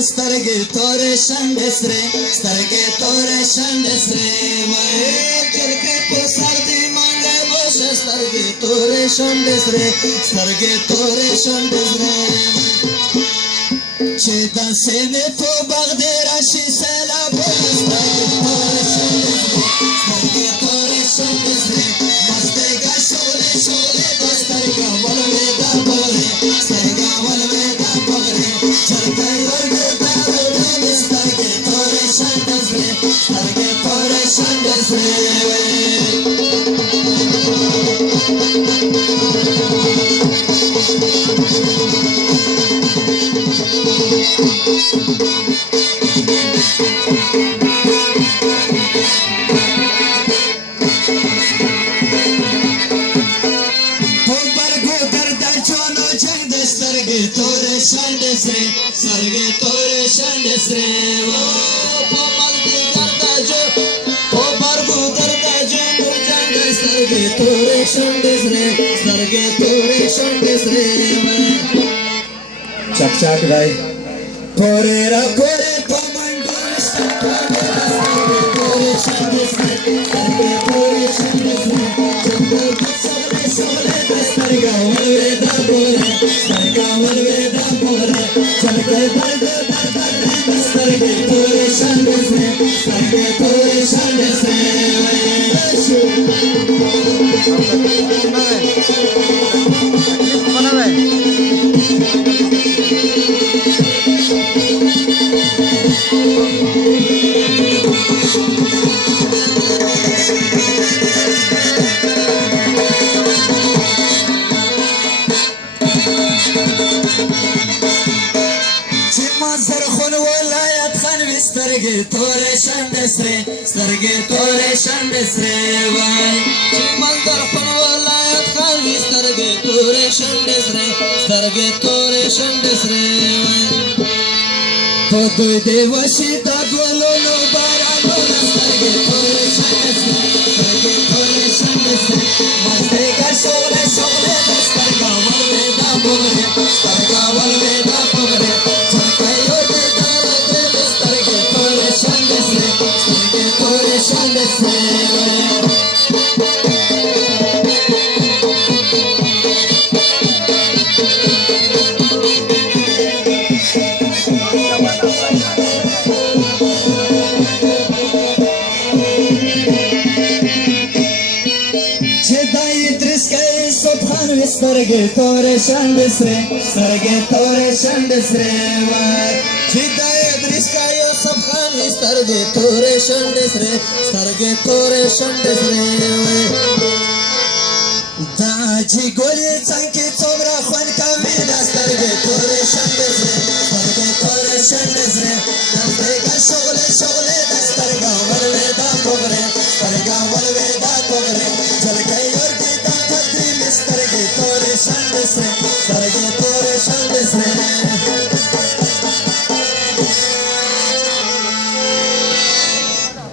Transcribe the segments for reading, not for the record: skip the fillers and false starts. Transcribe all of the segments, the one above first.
Starge tore shandesre, starge tore shandesre, cherke posardi manga bosh, starge tore shandesre, starge tore shandesre. Chedan sene to bagde rashi sela bosh, starge tore shandesre, maste ga shole shole do starga walve da bore, starga walve da bore, cherke Chak chak dai porera kore pamandu kore shandesre kore shandesre sole sole starga walveda bore starga walveda bore chalke dard dard starge kore shandesre starge tore shandesre vai chimandar panwalayat khavi starge tore shandesre vai todoy devashi dagolo no barano starge tore shandesre maste ga shole shole starga walve da bore starga walve da bore chakayote dare starge tore shandesre Starge tore shandesre vai chidaye driskayo sabkhan starge tore shandesre vai daji goli chanki chomra khwan kavina starge tore shandesre dambe ga shole shole starga walve da pogre jalke yordi da bhadri starge tore shandesre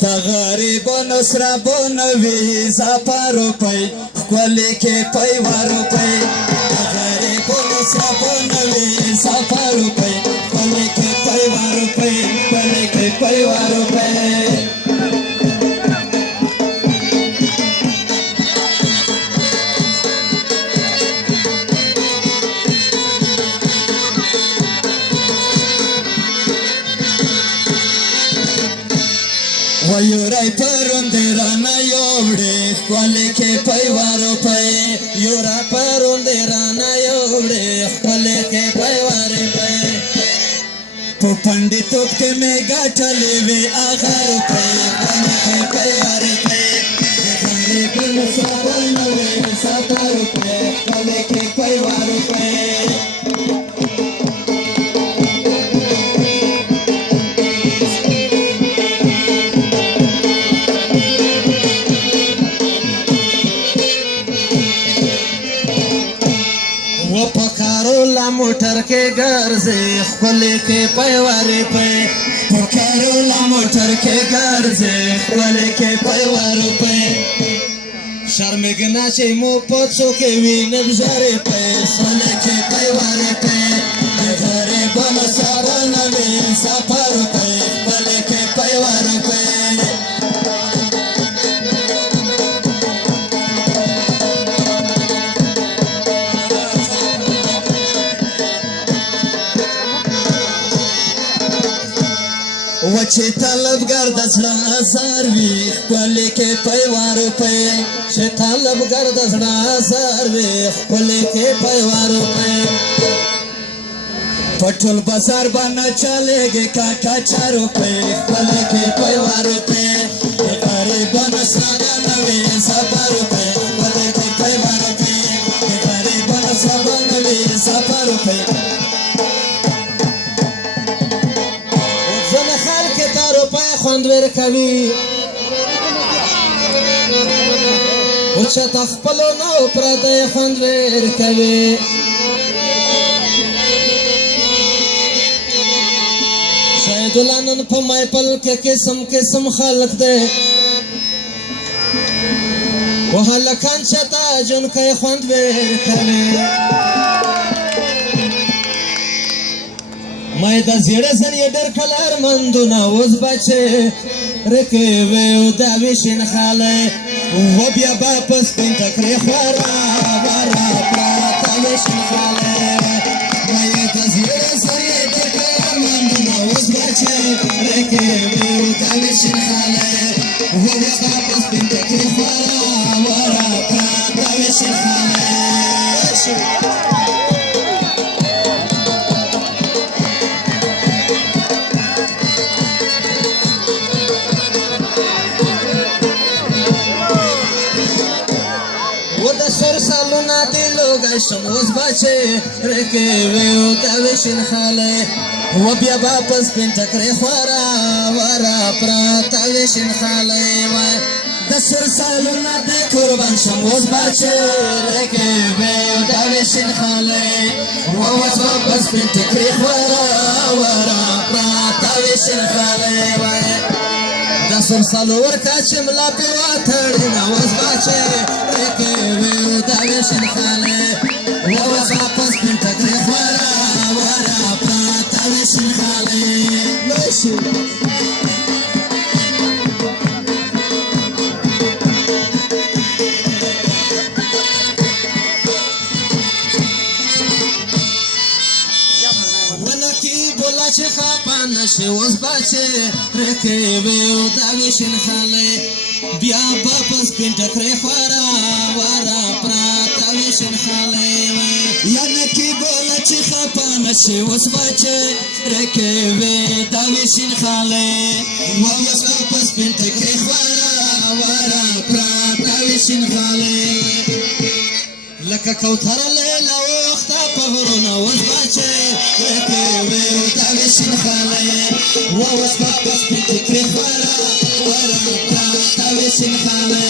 Tagaribo nosra bonavi zaparo pai kwale ke pai waro pai Tagaribo nosra bonavi zaparo pai kwale ke pai waro pai Vayurai parondera na yovde kwale ke pai waro pai yura parondera na yovde kwale ke pai waro pai Pupandi topke me gatale ve agar pai kwale ke pai waro pai Dekhanle bin sabana ve sataro pai kwale ke pai waro pai کې ګرځي خپلې کې پیوارې پې په کارولا موټر کې ګرځي خپلې کې پیوارې پې شرمګنا چې مو پڅو کې وینم ژړې پې خپلې کې پیوارې پې غره بل سره نوې سفر پې خپلې کې پیوارې پې وچې طلبګر د زړه ازار وي ښکلې کې پیوار پې چې طلبګر د زړه ازار وي ښکلې کې پیوار پې په ټول بازار باندې چلېږي کاکا چارو پې ښکلې کې پیوار پې د غریبانو سره نوې سفر پې ښکلې کې پیوار پې د غریبانو سره نوې سفر پې خوند ورکوي او چې تخپلو نو پردی خوند ورکوي شاید لانن په مایپل کې قسم قسم خلق دی و هلکان چې تا جونکی خوند ورکوي مې د زیړه زنې ډېر کله ارمندونه اوس بچې رکوي او د ویشین خاله و بیا به په سپین تکرې خورا ورا پراته ویشین خاله مې د زیړه زنې ډېر کله ارمندونه اوس بچې رکوي او د ویشین خاله و بیا به په سپین تکرې خورا ورا پراته ویشین خاله شم اوس بچې رکوي او د ویشین خاله و بیا به په سپین ټکرې خورا ورا پراته ویشین خاله وای د سر سالونه د قربان شم اوس بچې رکوي او د ویشین خاله و اوس به په سپین ټکرې خورا ورا پراته ویشین خاله وای د سر سالو ورکا چې ملا پې وتړینه اوس بچې رکوي او د ویشین خاله ووس واپس پین ټکرې خورا ورا پراته ویشین خاله ماشي ونه کې بولا چې خپه نشي اوس بچې رکوي او د ویشین خاله بیا به په سپین ټکرې خورا ورا پراته ویشین خاله یعنی کی بولا چې خپه نشي اوس بچې رکوي د ویشین خاله اوس به په سپین ټکرې خورا ورا پراته ویشین خاله لکه کوتره لیلا وخته په غرونه اوس بچې رکوي د ویشین خاله اوس به په سپین ټکرې خورا ورا پراته ویشین خاله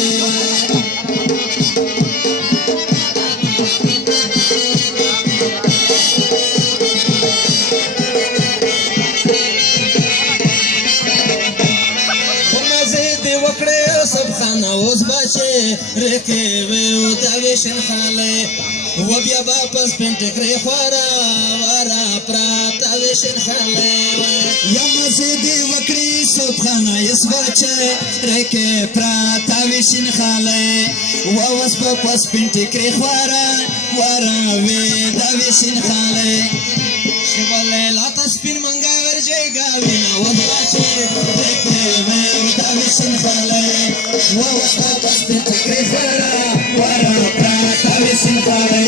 اوس بچې رکوي او د ویشین خاله و بیا به په سپین ټکرې خورا ورا پراته ویشین خاله یا مزیدې وکړې صبحانه اوس بچې رکوي پراته ویشین خاله و اوس به په سپین ټکرې خورا ورا د ویشین خاله شیبلې لاته سپین منګا ورجېږه وینه اوس بچې رکوي او د ویشین خاله ووس واپس پین ټکرې خورا ورا پراته ویشین خاله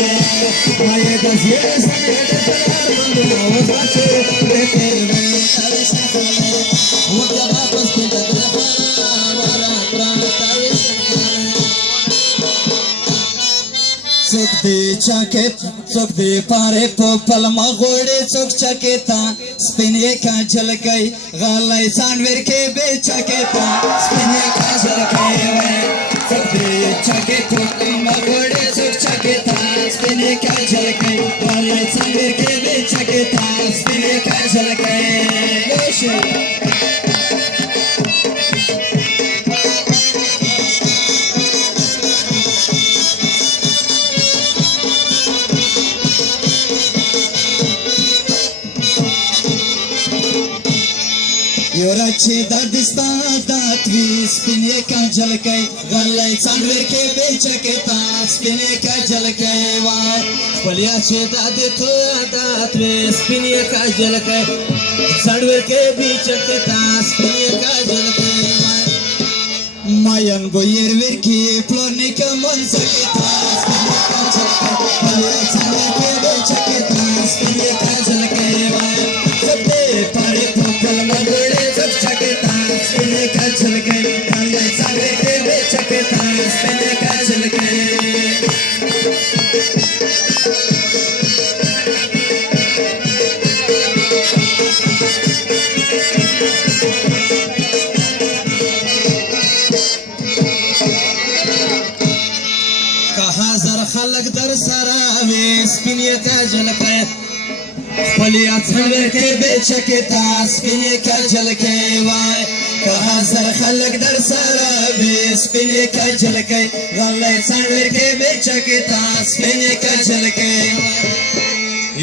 مې د زیړه زنې ډېر کله ارمندونه اوس بچې رکوي او د ویشین خاله و بیا واپس پین ټکرې خورا ورا پراته ویشین خاله څوک دې چاکې څوک دې پاره په پلمه غوړې څوک چاکې تا سپین یې کاجل کوي غلی ځان ورکې بې چاکې تا سپین یې کاجل کوي څوک دې چاکې په پلمه غوړې څوک چاکې تا سپین یې کاجل کوي غلی ځان ورکې بې چاکې छेदा दिसता दातवी स्पिने का झलकै गल्लै चांदवेर के बेचकेता स्पिने का झलकै वाय पलिया छेदा देतो दातवी स्पिने का झलकै चांदवेर के बेचकेता स्पिने का झलकै वाय मायन गोयर वेर की प्लोने के मन सकेता स्पिने का झलकै पलिया चांदवेर के बेचकेता स्पिने का झलकै वाय सबे पारे पोकल मगोड़े सब चकेता स्पिने का झलकै गल्लै चांदवेर के बेचकेता स्पिने का झलकै हजार खलक दर सरावे स्पिने का झलकै पलिया चांदवेर के बेचकेता स्पिने का झलकै वाय हजार खलक दर सरावे स्पिने का झलकै गल्लै चांदवेर के बेचकेता स्पिने का झलकै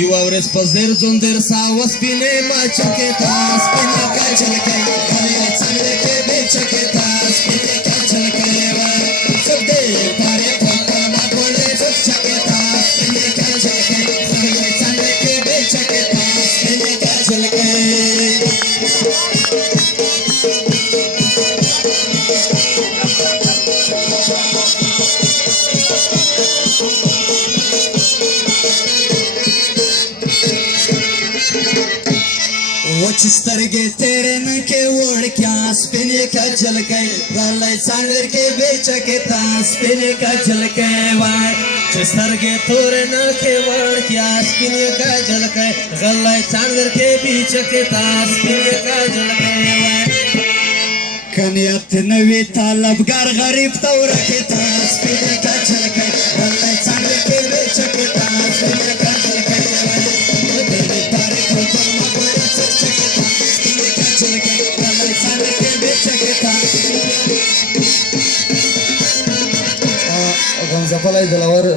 युवावरेस पजेर जोंदेर सावस स्पिने माचकेता स्पिने का झलकै गल्लै चांदवेर के बेचकेता स्पिने का झलकै वाय सबे पारे स्तरगे तेरे न के ओढ़ क्या स्पिने का झलकै गल्लै चांदवेर के बेचकेता स्पिने का झलकै वाय स्तरगे तोरे न के ओढ़ क्या स्पिने का झलकै गल्लै चांदवेर के बेचकेता स्पिने का झलकै वाय कन्यात नवी तालबगार गरीब तौर केता स्पिने का झलकै गल्लै चांदवेर के बेचकेता स्पिने का झलकै Vamos a falar de la hora.